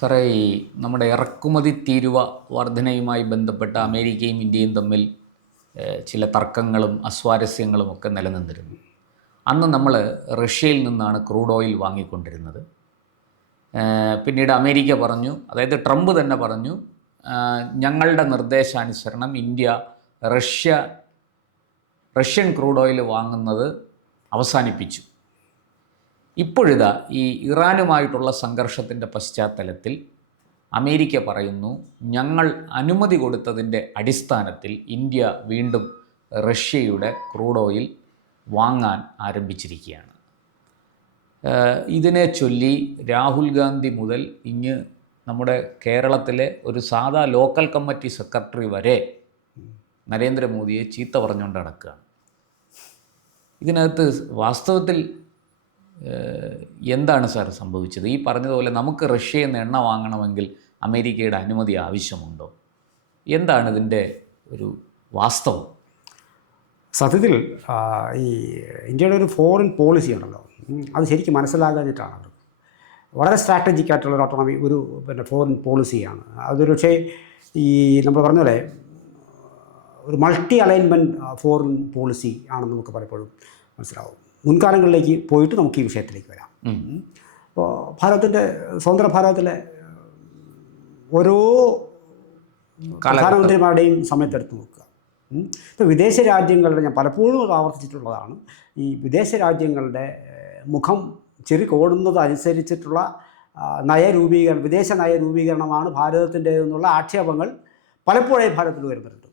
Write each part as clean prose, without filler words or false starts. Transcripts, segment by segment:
സാറേ, ഈ നമ്മുടെ ഇറക്കുമതി തീരുവ വർധനയുമായി ബന്ധപ്പെട്ട അമേരിക്കയും ഇന്ത്യയും തമ്മിൽ ചില തർക്കങ്ങളും അസ്വാരസ്യങ്ങളും ഒക്കെ നിലനിന്നിരുന്നു. അന്ന് നമ്മൾ റഷ്യയിൽ നിന്നാണ് ക്രൂഡ് ഓയിൽ വാങ്ങിക്കൊണ്ടിരുന്നത്. പിന്നീട് അമേരിക്ക പറഞ്ഞു, അതായത് ട്രംപ് തന്നെ പറഞ്ഞു, ഞങ്ങളുടെ നിർദ്ദേശാനുസരണം ഇന്ത്യ റഷ്യൻ ക്രൂഡ് ഓയിൽ വാങ്ങുന്നത് അവസാനിപ്പിച്ചു. ഇപ്പോഴിതാ ഈ ഇറാനുമായിട്ടുള്ള സംഘർഷത്തിൻ്റെ പശ്ചാത്തലത്തിൽ അമേരിക്ക പറയുന്നു, ഞങ്ങൾ അനുമതി കൊടുത്തതിൻ്റെ അടിസ്ഥാനത്തിൽ ഇന്ത്യ വീണ്ടും റഷ്യയുടെ ക്രൂഡ് ഓയിൽ വാങ്ങാൻ ആരംഭിച്ചിരിക്കുകയാണ്. ഇതിനെ ചൊല്ലി രാഹുൽ ഗാന്ധി മുതൽ ഇങ്ങ് നമ്മുടെ കേരളത്തിലെ ഒരു സാധാ ലോക്കൽ കമ്മിറ്റി സെക്രട്ടറി വരെ നരേന്ദ്രമോദിയെ ചീത്ത പറഞ്ഞുകൊണ്ട് നടക്കുകയാണ്. ഇതിനകത്ത് വാസ്തവത്തിൽ എന്താണ് സാർ സംഭവിച്ചത്? ഈ പറഞ്ഞതുപോലെ നമുക്ക് റഷ്യയിൽ നിന്ന് എണ്ണ വാങ്ങണമെങ്കിൽ അമേരിക്കയുടെ അനുമതി ആവശ്യമുണ്ടോ? എന്താണ് ഇതിൻ്റെ ഒരു വാസ്തവം? സത്യത്തിൽ ഈ ഇന്ത്യയുടെ ഒരു ഫോറിൻ പോളിസി ഉണ്ടല്ലോ, അത് ശരിക്കും മനസ്സിലാകാഞ്ഞിട്ടാണ് അവർ വളരെ സ്ട്രാറ്റജിക് ആയിട്ടുള്ള ഒരു ഓട്ടോണമി ഒരു ഫോറിൻ പോളിസിയാണ്. അതൊരു പക്ഷേ ഈ നമ്മൾ പറഞ്ഞ പോലെ ഒരു മൾട്ടി അലൈൻമെൻറ്റ് ഫോറിൻ പോളിസി ആണെന്ന് നമുക്ക് പലപ്പോഴും മനസ്സിലാവും. മുൻകാലങ്ങളിലേക്ക് പോയിട്ട് നമുക്ക് ഈ വിഷയത്തിലേക്ക് വരാം. അപ്പോൾ ഭാരതത്തിൻ്റെ സ്വതന്ത്ര ഭാരതത്തിലെ ഓരോ പ്രധാനമന്ത്രിമാരുടെയും സമയത്തെടുത്ത് നോക്കുക. ഇപ്പോൾ വിദേശ രാജ്യങ്ങളുടെ, ഞാൻ പലപ്പോഴും അത് ആവർത്തിച്ചിട്ടുള്ളതാണ്, ഈ വിദേശ രാജ്യങ്ങളുടെ മുഖം ചെറികോടുന്നത് അനുസരിച്ചിട്ടുള്ള വിദേശ നയരൂപീകരണമാണ് ഭാരതത്തിൻ്റേതെന്നുള്ള ആക്ഷേപങ്ങൾ പലപ്പോഴായി ഭാരതത്തിൽ വരുന്നുണ്ട്.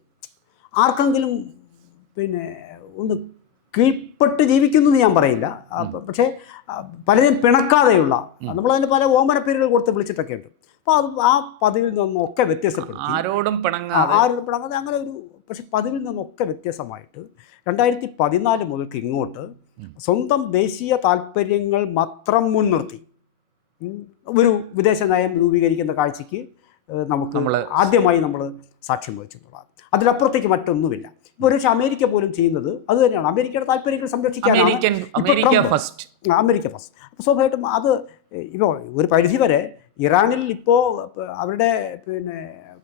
ആർക്കെങ്കിലും ഒന്ന് കീഴ്പ്പെട്ട് ജീവിക്കുന്നു എന്ന് ഞാൻ പറയില്ല, പക്ഷേ പലരും പിണക്കാതെയുള്ള, നമ്മളതിന് പല ഓമനപ്പേരുകൾ കൊടുത്ത് വിളിച്ചിട്ടൊക്കെ ഉണ്ട്. അപ്പോൾ അത് ആ പതിവിൽ നിന്നൊക്കെ വ്യത്യസ്തപ്പെടും. ആരോടും പിണങ്ങാതെ അങ്ങനെ ഒരു, പക്ഷെ പതിവിൽ നിന്നൊക്കെ വ്യത്യസ്തമായിട്ട് 2014 മുതൽക്ക് ഇങ്ങോട്ട് സ്വന്തം ദേശീയ താല്പര്യങ്ങൾ മാത്രം മുൻനിർത്തി ഒരു വിദേശ നയം രൂപീകരിക്കുന്ന കാഴ്ചയ്ക്ക് ആദ്യമായി നമ്മൾ സാക്ഷ്യം വഹിച്ചിട്ടുള്ളതാണ്. അതിലപ്പുറത്തേക്ക് മറ്റൊന്നുമില്ല. ഇപ്പോൾ ഒരു അമേരിക്ക പോലും ചെയ്യുന്നത് അത് തന്നെയാണ്. അമേരിക്കയുടെ താല്പര്യങ്ങൾ സംരക്ഷിക്കാനാണ് അമേരിക്ക ഫസ്റ്റ്. അപ്പോൾ സ്വാഭാവികമായിട്ടും അത് ഇപ്പോൾ ഒരു പരിധിവരെ ഇറാനിൽ ഇപ്പോൾ അവരുടെ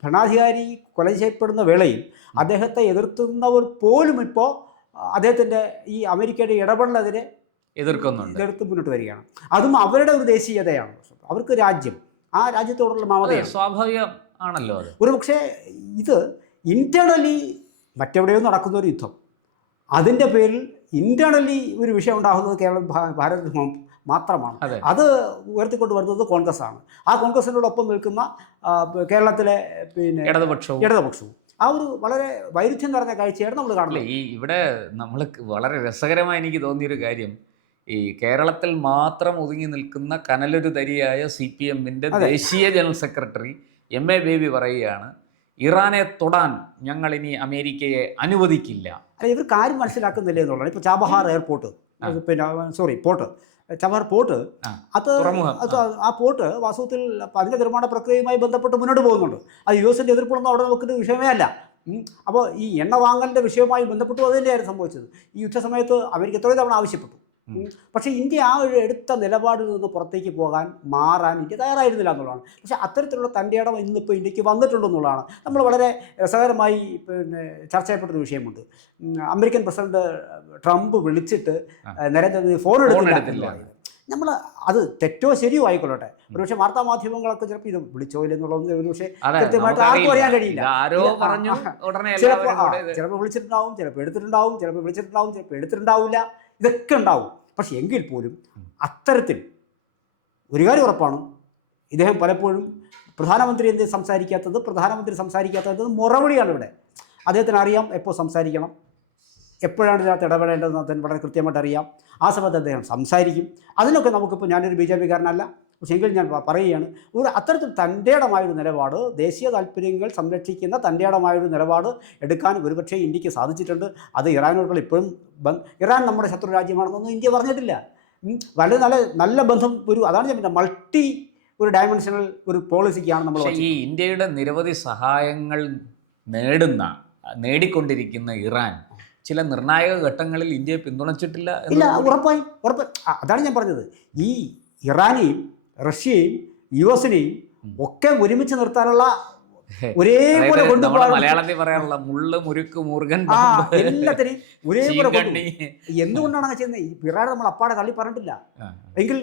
ഭരണാധികാരി കൊല ചെയ്യപ്പെടുന്ന വേളയിൽ അദ്ദേഹത്തെ എതിർത്തുന്നവർ പോലും ഇപ്പോൾ അദ്ദേഹത്തിൻ്റെ ഈ അമേരിക്കയുടെ ഇടപെടലിനെതിരെ എതിർത്ത് മുന്നോട്ട് വരികയാണ്. അതും അവരുടെ ഒരു ദേശീയതയാണ്. അവർക്ക് രാജ്യം, ആ രാജ്യത്തോടുള്ള മമതയാണ്. സ്വാഭാവികം ആണല്ലോ. ഒരു പക്ഷേ ഇത് ഇൻറ്റേർണലി മറ്റെവിടെയോ നടക്കുന്ന ഒരു യുദ്ധം, അതിൻ്റെ പേരിൽ ഇൻറ്റേർണലി ഒരു വിഷയം ഉണ്ടാകുന്നത് ഭാരതത്തിൽ മാത്രമാണ്. അത് ഉയർത്തിക്കൊണ്ട് വരുന്നത് കോൺഗ്രസ്സാണ്. ആ കോൺഗ്രസിനോടൊപ്പം നിൽക്കുന്ന കേരളത്തിലെ ഇടതുപക്ഷവും ആ ഒരു വളരെ വൈരുദ്ധ്യം നിറഞ്ഞ കാഴ്ചയാണ് നമ്മൾ കാണുന്നത്. ഇവിടെ നമ്മൾ വളരെ രസകരമായി എനിക്ക് തോന്നിയൊരു കാര്യം, ഈ കേരളത്തിൽ മാത്രം ഒതുങ്ങി നിൽക്കുന്ന കനലൊരു തരിയായ CPM-ന്റെ ദേശീയ ജനറൽ സെക്രട്ടറി MA ബേബി പറയുകയാണ്, ഇറാനെ തൊടാൻ ഞങ്ങൾ ഇനി അമേരിക്കയെ അനുവദിക്കില്ല. ഇവർ കാര്യം മനസ്സിലാക്കുന്നില്ല എന്നുള്ളതാണ്. ഇപ്പോൾ ചാബഹാർ എയർപോർട്ട്, ചബഹാർ പോർട്ട്, അത് ആ പോർട്ട് വാസ്തവത്തിൽ അതിൻ്റെ നിർമ്മാണ പ്രക്രിയയുമായി ബന്ധപ്പെട്ട് മുന്നോട്ട് പോകുന്നുണ്ട്. അത് US-ൻ്റെ എതിർപ്പൊന്നും അവിടെ നോക്കുന്ന വിഷയമേ അല്ല. അപ്പോൾ ഈ എണ്ണ വാങ്ങലിൻ്റെ വിഷയവുമായി ബന്ധപ്പെട്ടു അത് തന്നെയായിരുന്നു സംഭവിച്ചത്. ഈ യുദ്ധസമയത്ത് അമേരിക്ക എത്രയോ തവണ ആവശ്യപ്പെട്ടു. പക്ഷേ ഇന്ത്യ ആ ഒരു എടുത്ത നിലപാടിൽ നിന്ന് പുറത്തേക്ക് മാറാൻ ഇന്ത്യ തയ്യാറായിരുന്നില്ല എന്നുള്ളതാണ്. പക്ഷേ അത്തരത്തിലുള്ള തൻ്റെ ഇടം ഇന്നിപ്പോൾ ഇന്ത്യക്ക് വന്നിട്ടുണ്ടെന്നുള്ളതാണ് നമ്മൾ വളരെ രസകരമായി ചർച്ച ചെയ്യപ്പെട്ടൊരു വിഷയമുണ്ട്. അമേരിക്കൻ പ്രസിഡന്റ് ട്രംപ് വിളിച്ചിട്ട് നരേന്ദ്രമോദി ഫോൺ എടുത്തില്ല. നമ്മൾ അത് തെറ്റോ ശരിയോ ആയിക്കൊള്ളട്ടെ, ഒരുപക്ഷെ വാർത്താ മാധ്യമങ്ങളൊക്കെ ചിലപ്പോൾ ഇത് വിളിച്ചോ ഇല്ലെന്നുള്ളത് ഒരുപക്ഷെ കൃത്യമായിട്ട് ആർക്കും അറിയാൻ കഴിയില്ല. ചിലപ്പോൾ വിളിച്ചിട്ടുണ്ടാവും, ചിലപ്പോൾ എടുത്തിട്ടുണ്ടാവും, ചിലപ്പോൾ വിളിച്ചിട്ടുണ്ടാവും, ചിലപ്പോൾ എടുത്തിട്ടുണ്ടാവില്ല, ഇതൊക്കെ ഉണ്ടാവും. പക്ഷെ എങ്കിൽ പോലും അത്തരത്തിൽ ഒരു കാര്യം ഉറപ്പാണ്, ഇദ്ദേഹം പലപ്പോഴും പ്രധാനമന്ത്രി സംസാരിക്കാത്തത് മുറവിളിയാണ്. ഇവിടെ അദ്ദേഹത്തിന് അറിയാം എപ്പോൾ സംസാരിക്കണം, എപ്പോഴാണ് ഇതിനകത്ത് ഇടപെടേണ്ടതെന്ന് അദ്ദേഹം വളരെ കൃത്യമായിട്ട് അറിയാം. ആ സമയത്ത് അദ്ദേഹം സംസാരിക്കും. അതിനൊക്കെ നമുക്കിപ്പോൾ ഞാനൊരു BJP-കാരനല്ല, പക്ഷേ എങ്കിലും ഞാൻ പറയുകയാണ്, ഒരു അത്തരത്തിൽ തൻ്റേടമായൊരു നിലപാട്, ദേശീയ താല്പര്യങ്ങൾ സംരക്ഷിക്കുന്ന തൻ്റേടമായൊരു നിലപാട് എടുക്കാൻ ഒരുപക്ഷെ ഇന്ത്യക്ക് സാധിച്ചിട്ടുണ്ട്. അത് ഇറാനോടുള്ള ഇപ്പോഴും ഇറാൻ നമ്മുടെ ശത്രു രാജ്യമാണെന്നൊന്നും ഇന്ത്യ പറഞ്ഞിട്ടില്ല. വളരെ നല്ല ബന്ധം, അതാണ് ഞാൻ മൾട്ടി ഒരു ഡയമെൻഷണൽ ഒരു പോളിസിക്കാണ് നമ്മൾ. ഈ ഇന്ത്യയുടെ നിരവധി സഹായങ്ങൾ നേടിക്കൊണ്ടിരിക്കുന്ന ഇറാൻ ചില നിർണായക ഘട്ടങ്ങളിൽ ഇന്ത്യയെ പിന്തുണച്ചിട്ടില്ല. ഉറപ്പായും. അതാണ് ഞാൻ പറഞ്ഞത്. ഈ ഇറാനെയും റഷ്യയെയും US-നെയും ഒക്കെ ഒരുമിച്ച് നിർത്താനുള്ള ഒരേപോലെ കൊണ്ടുപോകാൻ മലയാളത്തിൽ പറയാനുള്ള മുള്ള് മുരുക്ക് മുറുകൻ എല്ലാത്തിനെയും ഒരേപോലെ എന്തുകൊണ്ടാണ് അങ്ങനെ ചെയ്യുന്നത്? ഇറാൻ നമ്മൾ അപ്പാടെ തള്ളി പറഞ്ഞിട്ടില്ല എങ്കിൽ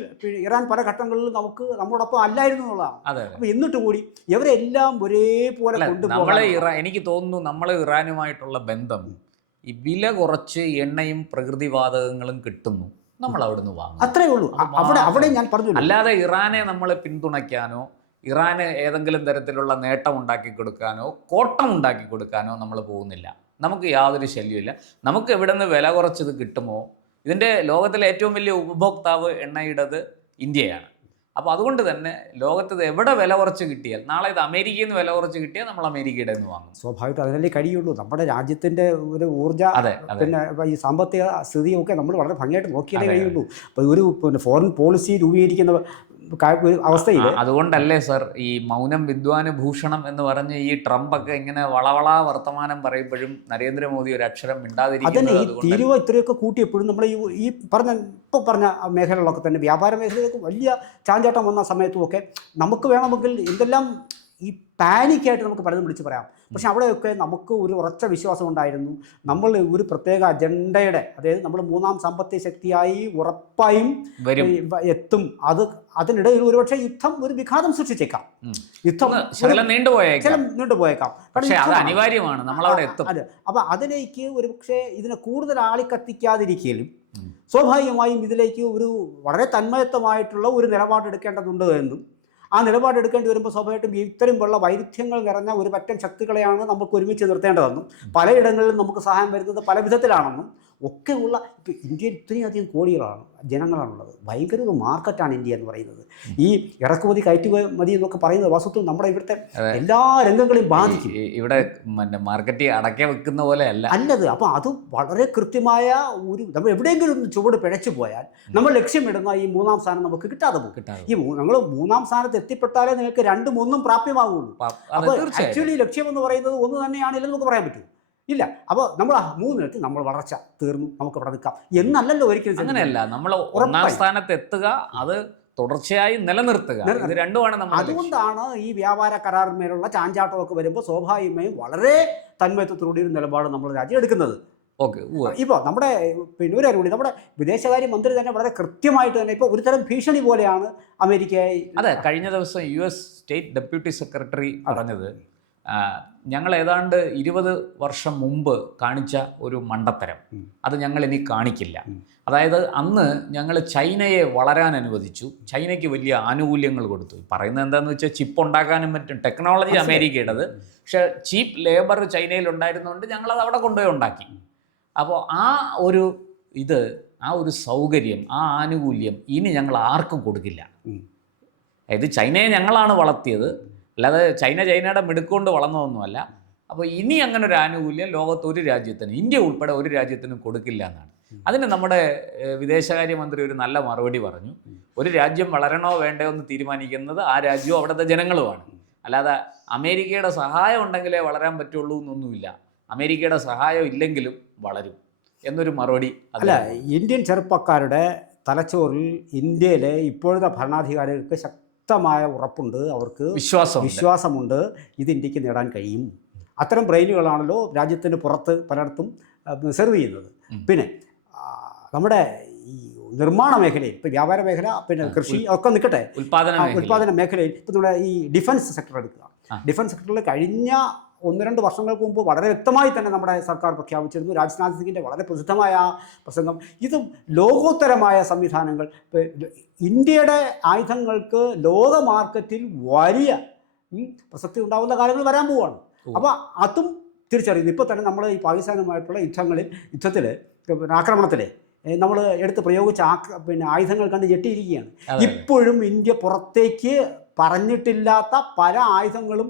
ഇറാൻ പല ഘട്ടങ്ങളിലും നമുക്ക് നമ്മോടൊപ്പം അല്ലായിരുന്നു എന്നുള്ളതാണ്. അപ്പൊ എന്നിട്ട് കൂടി ഇവരെല്ലാം ഒരേപോലെ കൊണ്ടുപോകാൻ എനിക്ക് തോന്നുന്നു നമ്മൾ ഇറാനുമായിട്ടുള്ള ബന്ധം ഈ വില കുറച്ച് എണ്ണയും പ്രകൃതിവാതകങ്ങളും കിട്ടുന്നു, നമ്മൾ അവിടുന്ന് വാങ്ങും, അത്രേ ഉള്ളൂ. അവിടെ ഞാൻ പറഞ്ഞു, അല്ലാതെ ഇറാനെ നമ്മൾ പിന്തുണയ്ക്കാനോ ഇറാന് ഏതെങ്കിലും തരത്തിലുള്ള നേട്ടം ഉണ്ടാക്കി കൊടുക്കാനോ കോട്ടം ഉണ്ടാക്കി കൊടുക്കാനോ നമ്മൾ പോകുന്നില്ല. നമുക്ക് യാതൊരു ശല്യമില്ല. നമുക്ക് എവിടെ നിന്ന് വില കുറച്ചത് കിട്ടുമോ, ഇതിൻ്റെ ലോകത്തിലെ ഏറ്റവും വലിയ ഉപഭോക്താവ് എണ്ണയുടേത് ഇന്ത്യയാണ്. അപ്പോൾ അതുകൊണ്ട് തന്നെ ലോകത്ത് ഇത് എവിടെ വില കുറച്ച് കിട്ടിയാൽ, നാളെ ഇത് അമേരിക്കയിൽ നിന്ന് വില കുറച്ച് കിട്ടിയാൽ നമ്മൾ അമേരിക്കയുടെ നിന്ന് വാങ്ങും. സ്വാഭാവികമായിട്ടും അതിനല്ലേ കഴിയുള്ളൂ. നമ്മുടെ രാജ്യത്തിൻ്റെ ഒരു ഊർജ്ജ പിന്നെ ഈ സാമ്പത്തിക സ്ഥിതിയൊക്കെ നമ്മൾ വളരെ ഭംഗിയായിട്ട് നോക്കിയാലേ കഴിയുള്ളൂ. അപ്പോൾ ഒരു ഫോറിൻ പോളിസി രൂപീകരിക്കുന്ന അവസ്ഥയിൽ അതുകൊണ്ടല്ലേ സർ ഈ മൗനം വിദ്വാന് ഭൂഷണം എന്ന് പറഞ്ഞ് ഈ ട്രംപ് ഒക്കെ ഇങ്ങനെ വളവള വർത്തമാനം പറയുമ്പോഴും നരേന്ദ്രമോദി ഒരു അക്ഷരം മിണ്ടാതിരിക്കുന്നത്. അതന്നെ, ഈ തീരുവ ഇത്രയൊക്കെ കൂട്ടിയപ്പോഴും നമ്മൾ ഈ പറഞ്ഞ മേഖലകളൊക്കെ തന്നെ വ്യാപാര മേഖലയിലേക്ക് വലിയ ചാഞ്ചാട്ടം വന്ന സമയത്തുമൊക്കെ നമുക്ക് വേണമെങ്കിൽ എന്തെല്ലാം ഈ പാനിക്കായിട്ട് നമുക്ക് പലതും വിളിച്ച് പറയാം. പക്ഷെ അവിടെയൊക്കെ നമുക്ക് ഒരു ഉറച്ച വിശ്വാസം ഉണ്ടായിരുന്നു. നമ്മൾ ഒരു പ്രത്യേക അജണ്ടയുടെ, അതായത് നമ്മൾ മൂന്നാം സാമ്പത്തിക ശക്തിയായി ഉറപ്പായും എത്തും. അതിനിടയിൽ ഒരുപക്ഷെ യുദ്ധം ഒരു വിഘാതം സൃഷ്ടിച്ചേക്കാം, യുദ്ധം നീണ്ടുപോയേക്കാം. അനിവാര്യമാണ്, നമ്മളവിടെ എത്തും. അതെ, അപ്പം അതിലേക്ക് ഒരു പക്ഷേ ഇതിനെ കൂടുതൽ ആളിക്കത്തിക്കാതിരിക്കലും സ്വാഭാവികമായും ഇതിലേക്ക് ഒരു വളരെ തന്മയത്വമായിട്ടുള്ള ഒരു നിലപാടെടുക്കേണ്ടതുണ്ട് എന്നും ആ നിലപാടെടുക്കേണ്ടി വരുമ്പോൾ സ്വാഭാവികമായിട്ടും ഇത്തരമുള്ള വൈരുദ്ധ്യങ്ങൾ നിറഞ്ഞ ഒരു പറ്റം ശക്തികളെയാണ് നമുക്ക് ഒരുമിച്ച് നിർത്തേണ്ടതെന്നും പലയിടങ്ങളിലും നമുക്ക് സഹായം വരുന്നത് പല വിധത്തിലാണെന്നും ഒക്കെയുള്ള ഇപ്പോൾ ഇന്ത്യയിൽ ഇത്രയധികം കോടികളാണ് ജനങ്ങളാണുള്ളത്. ഭയങ്കര ഒരു മാർക്കറ്റാണ് ഇന്ത്യ എന്ന് പറയുന്നത്. ഈ ഇറക്കുമതി കയറ്റുമതി എന്നൊക്കെ പറയുന്നത് വസ്തുത നമ്മുടെ ഇവിടുത്തെ എല്ലാ രംഗങ്ങളെയും ബാധിക്കും. ഇവിടെ മാർക്കറ്റ് അടക്കി വെക്കുന്ന പോലെ അല്ലത്. അപ്പോൾ അത് വളരെ കൃത്യമായ ഒരു, നമ്മൾ എവിടെയെങ്കിലും ഒന്ന് ചുവട് പിഴച്ചു പോയാൽ നമ്മൾ ലക്ഷ്യമിടുന്ന ഈ മൂന്നാം സ്ഥാനം നമുക്ക് കിട്ടാതെ പോകും. ഈ നമ്മൾ മൂന്നാം സ്ഥാനത്ത് എത്തിപ്പെട്ടാലേ നിങ്ങൾക്ക് 2-3 പ്രാപ്യമാകുള്ളൂ. അപ്പോൾ ആക്ച്വലി ലക്ഷ്യം എന്ന് പറയുന്നത് ഒന്ന് തന്നെയാണില്ലെന്ന് നമുക്ക് പറയാൻ പറ്റും. ഇല്ല, അപ്പോൾ നമ്മൾ 3 നമ്മൾ വളർച്ച തീർന്നു, നമുക്ക് ഇവിടെ നിൽക്കാം എന്നല്ലല്ലോ ഒരിക്കലും. അങ്ങനെയല്ല, നമ്മൾ ഒന്നാം സ്ഥാനത്ത് എത്തുക, അത് തുടർച്ചയായി നിലനിർത്തുക, ഇത് രണ്ടുമാണ് നമ്മൾ. അതുകൊണ്ടാണ് ഈ വ്യാപാര കരാറിന്മേലുള്ള ചാഞ്ചാട്ടമൊക്കെ വരുമ്പോൾ സ്വാഭാവികമായും വളരെ തന്മയത്വത്തോടെ ഒരു നിലപാട് നമ്മൾ രാജ്യം എടുക്കുന്നത്. ഓക്കെ, ഇപ്പോൾ നമ്മുടെ പിന്നെ ഒരു കൂടി നമ്മുടെ വിദേശകാര്യ മന്ത്രി തന്നെ വളരെ കൃത്യമായിട്ട് തന്നെ ഇപ്പോൾ ഒരുതരം ഭീഷണി പോലെയാണ് അമേരിക്കയെ. അതെ, കഴിഞ്ഞ ദിവസം US സ്റ്റേറ്റ് ഡെപ്യൂട്ടി സെക്രട്ടറി പറഞ്ഞത്, ഞങ്ങൾ ഏതാണ്ട് 20 വർഷം മുമ്പ് കാണിച്ച ഒരു മണ്ടത്തരം അത് ഞങ്ങൾ ഇനി കാണിക്കില്ല. അതായത് അന്ന് ഞങ്ങൾ ചൈനയെ വളരാൻ അനുവദിച്ചു, ചൈനയ്ക്ക് വലിയ ആനുകൂല്യങ്ങൾ കൊടുത്തു. പറയുന്നത് എന്താണെന്ന് വെച്ചാൽ ചിപ്പ് ഉണ്ടാക്കാനും പറ്റും, ടെക്നോളജി അമേരിക്കയുടേത്, പക്ഷേ ചീപ്പ് ലേബർ ചൈനയിൽ ഉണ്ടായിരുന്നതുകൊണ്ട് ഞങ്ങളത് അവിടെ കൊണ്ടുപോയി ഉണ്ടാക്കി. അപ്പോൾ ആ ഒരു സൗകര്യം, ആ ആനുകൂല്യം ഇനി ഞങ്ങൾ ആർക്കും കൊടുക്കില്ല. അതായത് ചൈനയെ ഞങ്ങളാണ് വളർത്തിയത്, അല്ലാതെ ചൈനയുടെ മിടുക്കൊണ്ട് വളർന്നതൊന്നുമല്ല. അപ്പോൾ ഇനി അങ്ങനെ ഒരു ആനുകൂല്യം ലോകത്ത് ഒരു രാജ്യത്തിന്, ഇന്ത്യ ഉൾപ്പെടെ ഒരു രാജ്യത്തിനും കൊടുക്കില്ല എന്നാണ്. അതിന് നമ്മുടെ വിദേശകാര്യമന്ത്രി ഒരു നല്ല മറുപടി പറഞ്ഞു. ഒരു രാജ്യം വളരണോ വേണ്ടയോ എന്ന് തീരുമാനിക്കുന്നത് ആ രാജ്യവും അവിടുത്തെ ജനങ്ങളുമാണ്. അല്ലാതെ അമേരിക്കയുടെ സഹായം ഉണ്ടെങ്കിലേ വളരാൻ പറ്റുള്ളൂ എന്നൊന്നുമില്ല. അമേരിക്കയുടെ സഹായം ഇല്ലെങ്കിലും വളരും എന്നൊരു മറുപടി. അല്ല, ഇന്ത്യൻ ചെറുപ്പക്കാരുടെ തലച്ചോറിൽ ഇന്ത്യയിലെ ഇപ്പോഴത്തെ ഭരണാധികാരികൾക്ക് ശക്തമായ ഉറപ്പുണ്ട്, അവർക്ക് വിശ്വാസമുണ്ട് ഇത് ഇന്ത്യക്ക് നേടാൻ കഴിയും. അത്തരം ബ്രെയിനുകളാണല്ലോ രാജ്യത്തിന് പുറത്ത് പലയിടത്തും സെർവ് ചെയ്യുന്നത്. പിന്നെ നമ്മുടെ ഈ നിർമ്മാണ മേഖലയിൽ, ഇപ്പോൾ വ്യാപാര മേഖല, പിന്നെ കൃഷി ഒക്കെ നിൽക്കട്ടെ, ഉൽപ്പാദന മേഖലയിൽ ഇപ്പോൾ നമ്മുടെ ഈ ഡിഫൻസ് സെക്ടർ എടുക്കുക. ഡിഫൻസ് സെക്ടറിൽ കഴിഞ്ഞ 1-2 വർഷങ്ങൾക്ക് മുമ്പ് വളരെ വ്യക്തമായി തന്നെ നമ്മുടെ സർക്കാർ പ്രഖ്യാപിച്ചിരുന്നു. രാജ്നാഥ് സിംഗിൻ്റെ വളരെ പ്രസിദ്ധമായ പ്രസംഗം, ഇത് ലോകോത്തരമായ സംവിധാനങ്ങൾ, ഇന്ത്യയുടെ ആയുധങ്ങൾക്ക് ലോക മാർക്കറ്റിൽ വലിയ പ്രസക്തി ഉണ്ടാകുന്ന കാലങ്ങൾ വരാൻ പോവുകയാണ്. അപ്പോൾ അതും തിരിച്ചറിയുന്നു. ഇപ്പോൾ തന്നെ നമ്മൾ ഈ പാകിസ്ഥാനുമായിട്ടുള്ള യുദ്ധത്തിൽ ആക്രമണത്തിൽ നമ്മൾ എടുത്ത് പ്രയോഗിച്ച ആയുധങ്ങൾ കണ്ട് ഞെട്ടിയിരിക്കുകയാണ്. ഇപ്പോഴും ഇന്ത്യ പുറത്തേക്ക് പറഞ്ഞിട്ടില്ലാത്ത പല ആയുധങ്ങളും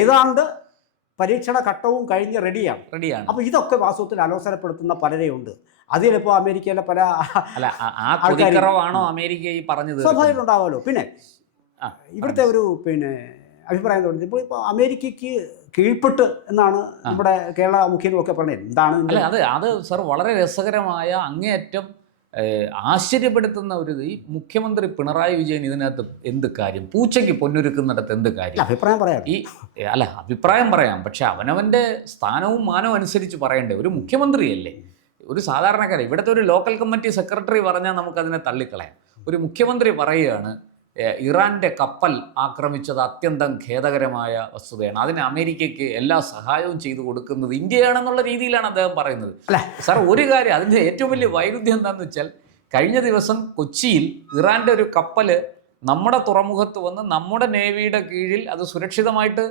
ഏതാണ്ട് പരീക്ഷണ ഘട്ടവും കഴിഞ്ഞ് റെഡിയാണ്. അപ്പോൾ ഇതൊക്കെ വാസ്തവത്തിൽ അലോസരപ്പെടുത്തുന്ന പലരെയുണ്ട്. അതിലിപ്പോൾ അമേരിക്കയിലെ പല ആൾക്കാരാണോ അമേരിക്ക ഈ പറഞ്ഞത് സ്വാഭാവികം ഉണ്ടാവുമല്ലോ. പിന്നെ ഇവിടുത്തെ ഒരു അഭിപ്രായം തോന്നി, ഇപ്പോൾ അമേരിക്കയ്ക്ക് കീഴ്പ്പെട്ട് എന്നാണ് നമ്മുടെ കേരള മുഖ്യനും ഒക്കെ പറഞ്ഞത്. എന്താണ് അത് സർ വളരെ രസകരമായ അങ്ങേയറ്റം ആശ്ചര്യപ്പെടുത്തുന്ന ഒരു ഈ മുഖ്യമന്ത്രി പിണറായി വിജയൻ ഇതിനകത്ത് എന്ത് കാര്യം? പൂച്ചയ്ക്ക് പൊന്നൊരുക്കുന്നിടത്ത് എന്ത് കാര്യം? അഭിപ്രായം പറയാം. അഭിപ്രായം പറയാം, പക്ഷെ അവനവൻ്റെ സ്ഥാനവും മാനവും അനുസരിച്ച് പറയണ്ടേ? ഒരു മുഖ്യമന്ത്രിയല്ലേ, ഒരു സാധാരണക്കാരൻ. ഇവിടുത്തെ ഒരു ലോക്കൽ കമ്മിറ്റി സെക്രട്ടറി പറഞ്ഞാൽ നമുക്കതിനെ തള്ളിക്കളയാം. ഒരു മുഖ്യമന്ത്രി പറയുകയാണ് ഇറാൻ്റെ കപ്പൽ ആക്രമിച്ചത് അത്യന്തം ഖേദകരമായ വസ്തുതയാണ്, അതിന് അമേരിക്കയ്ക്ക് എല്ലാ സഹായവും ചെയ്തു കൊടുക്കുന്നത് ഇന്ത്യയാണെന്നുള്ള രീതിയിലാണ് അദ്ദേഹം പറയുന്നത്. സാർ, ഒരു കാര്യം, അതിൻ്റെ ഏറ്റവും വലിയ വൈരുദ്ധ്യം എന്താണെന്ന് വെച്ചാൽ, കഴിഞ്ഞ ദിവസം കൊച്ചിയിൽ ഇറാൻ്റെ ഒരു കപ്പൽ നമ്മുടെ തുറമുഖത്ത് വന്ന് നമ്മുടെ നേവിയുടെ കീഴിൽ അത് സുരക്ഷിതമായിട്ട്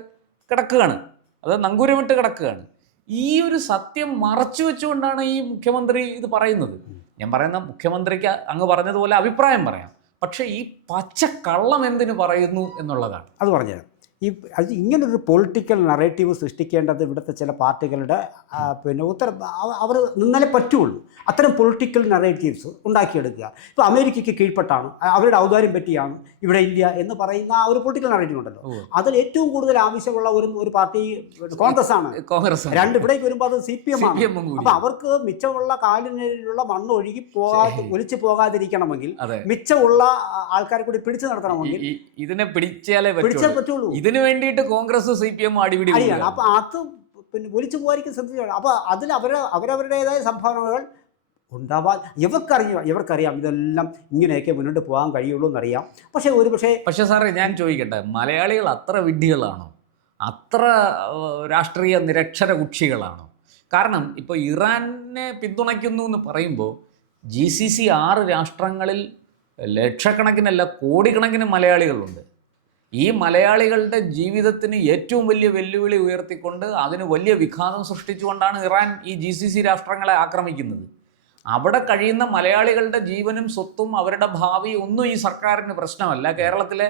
കിടക്കുകയാണ്, അത് നങ്കൂരമിട്ട് കിടക്കുകയാണ്. ഈ ഒരു സത്യം മറച്ചു വെച്ചുകൊണ്ടാണ് ഈ മുഖ്യമന്ത്രി ഇത് പറയുന്നത്. ഞാൻ പറയുന്ന മുഖ്യമന്ത്രിക്ക് അങ്ങ് പറഞ്ഞതുപോലെ അഭിപ്രായം പറയാം, പക്ഷേ ഈ പച്ചക്കള്ളം എന്തിനു പറയുന്നു എന്നുള്ളതാണ്. അത് പറഞ്ഞുതരാം. അത് ഇങ്ങനൊരു പൊളിറ്റിക്കൽ നറേറ്റീവ് സൃഷ്ടിക്കേണ്ടത് ഇവിടുത്തെ ചില പാർട്ടികളുടെ അവർ നിന്നാലേ പറ്റുള്ളൂ. അത്തരം പൊളിറ്റിക്കൽ നറേറ്റീവ്സ് ഉണ്ടാക്കിയെടുക്കുക. ഇപ്പോൾ അമേരിക്കയ്ക്ക് കീഴ്പ്പെട്ടാണ്, അവരുടെ ഔദാര്യം പറ്റിയാണ് ഇവിടെ ഇന്ത്യ എന്ന് പറയുന്ന ആ ഒരു പൊളിറ്റിക്കൽ നറേറ്റീവ് ഉണ്ടല്ലോ, അതിൽ ഏറ്റവും കൂടുതൽ ആവശ്യമുള്ള ഒരു പാർട്ടി കോൺഗ്രസ് ആണ്. രണ്ട് ഇവിടേക്ക് വരുമ്പോൾ അത് CPM ആണ്. അപ്പോൾ അവർക്ക് മിച്ചമുള്ള കാലിനുള്ള മണ്ണ് ഒലിച്ചു പോകാതിരിക്കണമെങ്കിൽ, മിച്ചമുള്ള ആൾക്കാരെ കൂടി പിടിച്ചു നടത്തണമെങ്കിൽ ഇതിനെ പിടിച്ചാലേ പറ്റുള്ളൂ. ഇതിനു വേണ്ടിയിട്ട് കോൺഗ്രസ് CPM അടിപിടിയാണ്. അപ്പോൾ അത് ഒലിച്ചു പോകാതിരിക്കാൻ ശ്രദ്ധിക്കുകയാണ്. അപ്പോൾ അതിൽ അവരവരുടേതായ സംഭാവനകൾ ഉണ്ടാവാൻ ഇവർക്കറിയാം ഇതെല്ലാം ഇങ്ങനെയൊക്കെ മുന്നോട്ട് പോകാൻ കഴിയുള്ളൂ എന്നറിയാം. പക്ഷേ സാറേ, ഞാൻ ചോദിക്കട്ടെ, മലയാളികൾ അത്ര വിഡ്ഢികളാണോ? അത്ര രാഷ്ട്രീയ നിരക്ഷര കുക്ഷികളാണോ? കാരണം ഇപ്പോൾ ഇറാനെ പിന്തുണയ്ക്കുന്നു എന്ന് പറയുമ്പോൾ GCC 6 രാഷ്ട്രങ്ങളിൽ ലക്ഷക്കണക്കിനല്ല കോടിക്കണക്കിന് മലയാളികളുണ്ട്. ഈ മലയാളികളുടെ ജീവിതത്തിന് ഏറ്റവും വലിയ വെല്ലുവിളി ഉയർത്തിക്കൊണ്ട് അതിന് വലിയ വിഘാതം സൃഷ്ടിച്ചുകൊണ്ടാണ് ഇറാൻ ഈ GCC രാഷ്ട്രങ്ങളെ ആക്രമിക്കുന്നത്. അവിടെ കഴിയുന്ന മലയാളികളുടെ ജീവനും സ്വത്തും അവരുടെ ഭാവിയും ഒന്നും ഈ സർക്കാരിന് പ്രശ്നമല്ല, കേരളത്തിലെ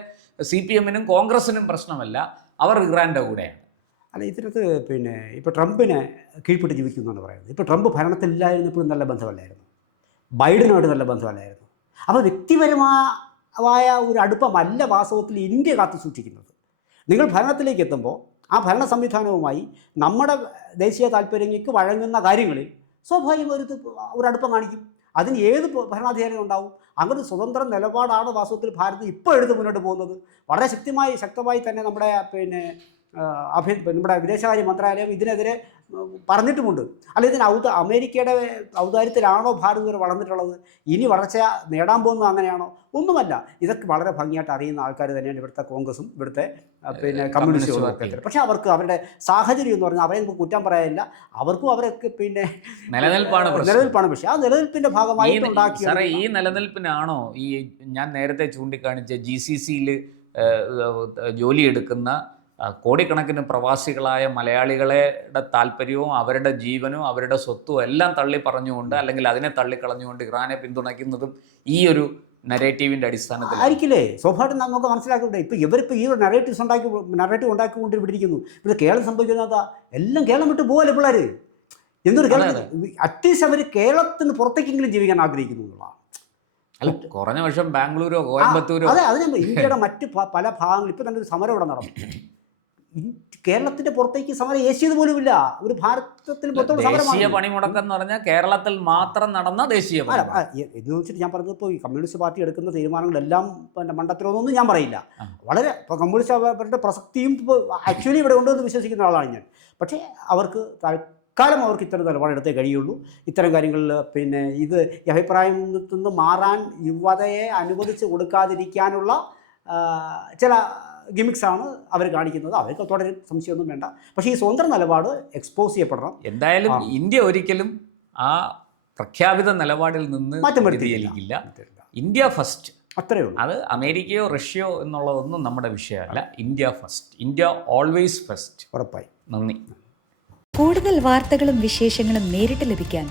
CPM-നും കോൺഗ്രസിനും പ്രശ്നമല്ല, അവർ ഇറാൻ്റെ കൂടെയാണ്. ഇതിനകത്ത് ഇപ്പോൾ ട്രംപിനെ കീഴ്പ്പെട്ട് ജീവിക്കുന്നു എന്ന് പറയുന്നത്. ഇപ്പോൾ ട്രംപ് ഭരണത്തിലില്ലായിരുന്നപ്പോഴും നല്ല ബന്ധമല്ലായിരുന്നു, ബൈഡനുമായിട്ട് നല്ല ബന്ധമല്ലായിരുന്നു. അപ്പോൾ വ്യക്തിപരമായ ഒരു അടുപ്പമല്ല വാസ്തവത്തിൽ ഇന്ത്യ കാത്തു സൂക്ഷിക്കുന്നത്. നിങ്ങൾ ഭരണത്തിലേക്ക് എത്തുമ്പോൾ ആ ഭരണ സംവിധാനവുമായി നമ്മുടെ ദേശീയ താല്പര്യങ്ങൾക്ക് വഴങ്ങുന്ന കാര്യങ്ങളിൽ സ്വാഭാവികമായി ഒരു അടുപ്പം കാണിക്കും. അതിന് ഏത് ഭരണാധികാരി ഉണ്ടാവും. അങ്ങനെ ഒരു സ്വതന്ത്ര നിലപാടാണ് വാസ്തവത്തിൽ ഭാരതം ഇപ്പോൾ എടുത്ത് മുന്നോട്ട് പോകുന്നത്. വളരെ ശക്തമായി തന്നെ നമ്മുടെ വിദേശകാര്യ മന്ത്രാലയം ഇതിനെതിരെ പറഞ്ഞിട്ടുമുണ്ട്. അല്ല, അമേരിക്കയുടെ ഔദാര്യത്തിലാണോ ഭാരതം വരെ വളർന്നിട്ടുള്ളത്? ഇനി വളർച്ച നേടാൻ പോകുന്നത് അങ്ങനെയാണോ? ഒന്നുമല്ല. ഇതൊക്കെ വളരെ ഭംഗിയായിട്ട് അറിയുന്ന ആൾക്കാർ തന്നെയാണ് ഇവിടുത്തെ കോൺഗ്രസും ഇവിടുത്തെ കമ്മ്യൂണിസ്റ്റുകളും ഒക്കെ. പക്ഷേ അവർക്ക് അവരുടെ സാഹചര്യം എന്ന് പറഞ്ഞാൽ അവരെ നമുക്ക് കുറ്റം പറയാനില്ല. അവർക്കും അവരൊക്കെ നിലനിൽപ്പാണ്. പക്ഷേ ആ നിലനിൽപ്പിൻ്റെ ഭാഗമായിട്ട് ഉണ്ടാക്കിയ ഈ നിലനിൽപ്പിനാണോ ഈ ഞാൻ നേരത്തെ ചൂണ്ടിക്കാണിച്ച GCC-യിൽ ജോലിയെടുക്കുന്ന കോടിക്കണക്കിന് പ്രവാസികളായ മലയാളികളുടെ താല്പര്യവും അവരുടെ ജീവനും അവരുടെ സ്വത്തും എല്ലാം തള്ളി പറഞ്ഞുകൊണ്ട്, അല്ലെങ്കിൽ അതിനെ തള്ളിക്കളഞ്ഞുകൊണ്ട് ഇറാനെ പിന്തുണയ്ക്കുന്നതും ഈ ഒരു നരേറ്റീവിൻ്റെ അടിസ്ഥാനത്തിൽ ആയിരിക്കില്ലേ? സ്വാഭാവികം നമുക്ക് മനസ്സിലാക്കിവിടെ. ഇവരിപ്പോൾ ഈ ഒരു നരേറ്റീവ് ഉണ്ടാക്കിക്കൊണ്ട് ഇരിക്കുന്നു. ഇവിടെ കേരളം സംഭവിക്കുന്നത് എല്ലാം കേരളം വിട്ട് പോകല്ലേ പിള്ളേർ? എന്തൊരു അറ്റ്ലീസ്റ്റ് അവർ കേരളത്തിന് പുറത്തേക്കെങ്കിലും ജീവിക്കാൻ ആഗ്രഹിക്കുന്നു എന്നുള്ളതാണ്. അല്ല, കുറഞ്ഞ വർഷം ബാംഗ്ലൂരോ കോയമ്പത്തൂരോ. അതെ, അത് ഞാൻ ഇന്ത്യയുടെ മറ്റ് പല ഭാഗങ്ങളിൽ ഇപ്പോൾ തന്നെ ഒരു സമരം ഇവിടെ നടന്നു. കേരളത്തിന്റെ പുറത്തേക്ക് സമരം ഏഷ്യത് പോലുമില്ല. ഒരു ഭാരതത്തിൽ ദേശീയ പണിമുടക്കം എന്ന് പറഞ്ഞാൽ കേരളത്തിൽ മാത്രം നടന്ന ദേശീയ എന്ന് വെച്ചിട്ട് ഞാൻ പറഞ്ഞത് ഇപ്പോൾ ഈ കമ്മ്യൂണിസ്റ്റ് പാർട്ടി എടുക്കുന്ന തീരുമാനങ്ങളെല്ലാം മണ്ടത്തിലൊന്നും ഞാൻ പറയില്ല. വളരെ ഇപ്പോൾ കമ്മ്യൂണിസ്റ്റ് അവരുടെ പ്രസക്തിയും ഇപ്പോൾ ആക്ച്വലി ഇവിടെ ഉണ്ടെന്ന് വിശ്വസിക്കുന്ന ആളാണ് ഞാൻ. പക്ഷേ അവർക്ക് തൽക്കാലം അവർക്ക് ഇത്തരം നിലപാടെടുത്തേ കഴിയുള്ളൂ. ഇത്തരം കാര്യങ്ങളിൽ ഇത് ഈ അഭിപ്രായത്തിൽ നിന്ന് മാറാൻ യുവതയെ അനുവദിച്ച് കൊടുക്കാതിരിക്കാനുള്ള ചില ഗിമിക്സാണ് അവർ കാണിക്കുന്നത്. അവർക്ക് തുടരും, സംശയമൊന്നും വേണ്ട. പക്ഷേ ഈ സ്വതന്ത്ര നിലപാട് എക്സ്പോസ് ചെയ്യപ്പെടണം. എന്തായാലും ഇന്ത്യ ഒരിക്കലും ആ പ്രഖ്യാപിത നിലപാടിൽ നിന്ന് മാറ്റം വരുത്തിയില്ല. ഇന്ത്യ ഫസ്റ്റ്, അത്രയേ ഉള്ളൂ. അത് അമേരിക്കയോ റഷ്യയോ എന്നുള്ളതൊന്നും നമ്മുടെ വിഷയമല്ല. India first, India always first. ഉറപ്പായി. നന്ദി. കൂടുതൽ വാർത്തകളും വിശേഷങ്ങളും നേരിട്ട് ലഭിക്കാൻ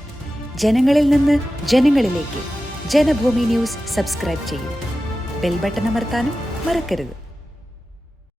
ജനങ്ങളിൽ നിന്ന് ജനങ്ങളിലേക്ക് ജനഭൂമി ന്യൂസ് സബ്സ്ക്രൈബ് ചെയ്യൂ. ബെൽ ബട്ടൺ അമർത്താനും മറക്കരുത്.